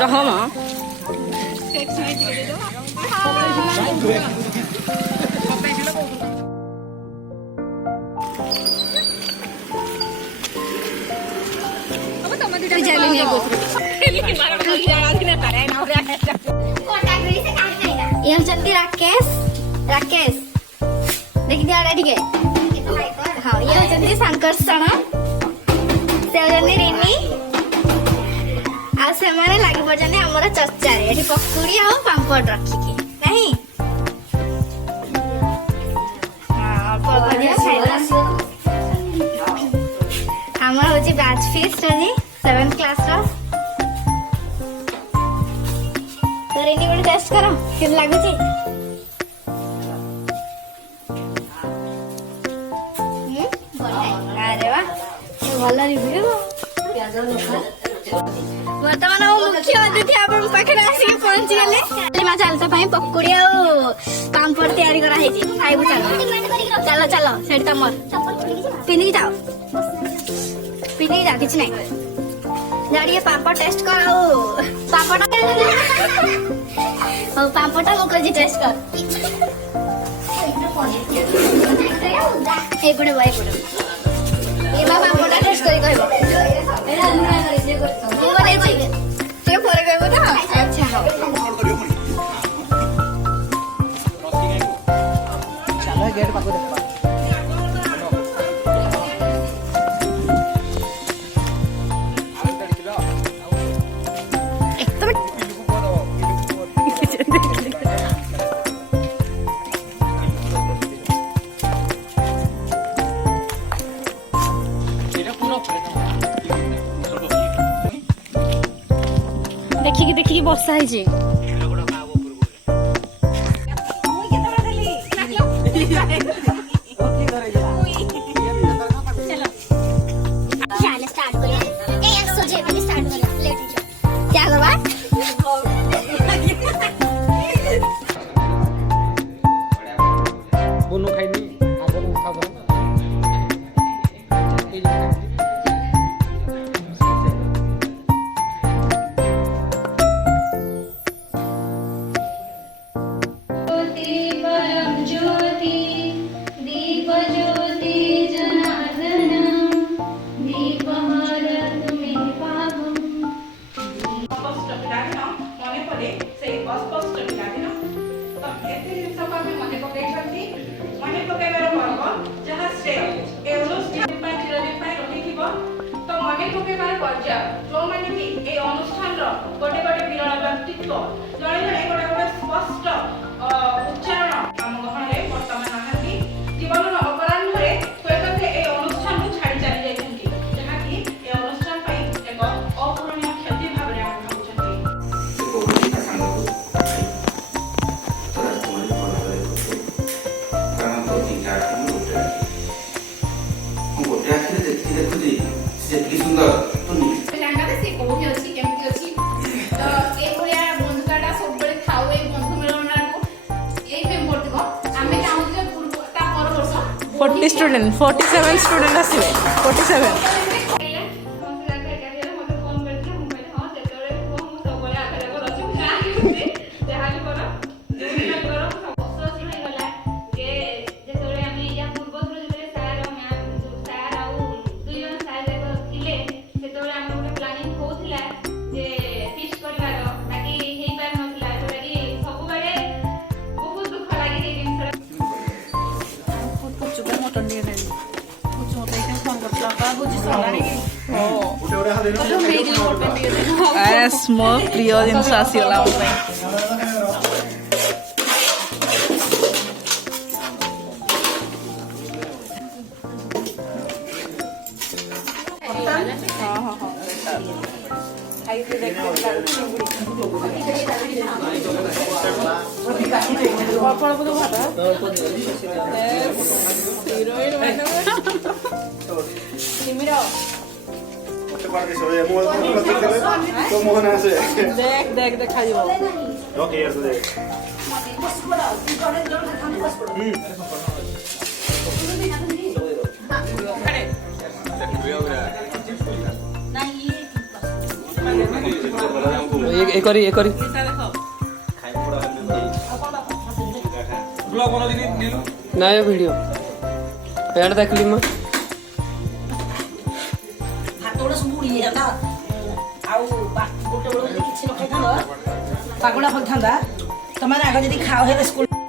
रहमा राकेश राकेश देखी दिया ठीक है हाँ ये होचंती संकर्षण से होचंती रिनी आ से माने लागि पड़जने हमर चर्चा रे एठी पकुड़ी आ पापड़ रखी के नहीं हां पकड़ दिया खाइला हमर होची बैच फीस्ट जी 7th क्लास रो तो रिनी गुड टेस्ट करो कि लागु छी अरे वाह भल रिव्यू वर्तमान मुख्य अतिथि आपण पाखरे आसी पहुंची गले कालीमा चालता पई पकुड़ी आ पापड़ तयारी करा है जी खाइबु चलो चलो सेठ तमर पिनी जाओ किछ नहीं जाड़िए पापड़ टेस्ट कराओ पापड़ ओ पापड़ मो कजी टेस्ट कर ए पड़े भाई पड़े ए बाबा पापड़ टेस्ट करी कहबो एरा अनुरा करी जे करतो मो बोले छी ते परे कहबो ना अच्छा हां चलो गेट पाको देखबा देखिए वर्षा है जी क्या करवा जो माने कि ए अनुष्ठान रो गोटे गोटे विरल व्यक्तित्व जणे जणे गोटे गोटे स्पष्ट उच्चारण हम गहन रे वर्तमान नाहंती जीवन रो अपराध रे कोइकते ए अनुष्ठान को छाडी चली जाइछंती जहा कि ए अनुष्ठान पई एक अपूरणीय क्षति भाबरे हम भाबुछंती सुंदर स्टूडेंट 47 स्टूडेंट आसीबे 47 small प्रिय जिनस आसीला देख देखा जीवो ओके यार देख ଏ କରି ନିଶା ଦେଖ ବ୍ଲଗ ବନା ଦିନି ନିଲୁ ନା ଏ ଭିଡ଼ିଓ ଏଇଟା ଦେଖିଲି ମୁଁ ଭାତ ଗୁଡ଼ା ସବୁ ଇଏ ହେଲା ଆଉ ଗୋଟେ ବେଳକୁ ଯଦି କିଛି ନ ଖାଇଥାନ୍ତ ପାଗଳା ହୋଇଥାନ୍ତା ତମେ ଆଗ ଯଦି ଖାଅ ହେଲେ ସ୍କୁଲ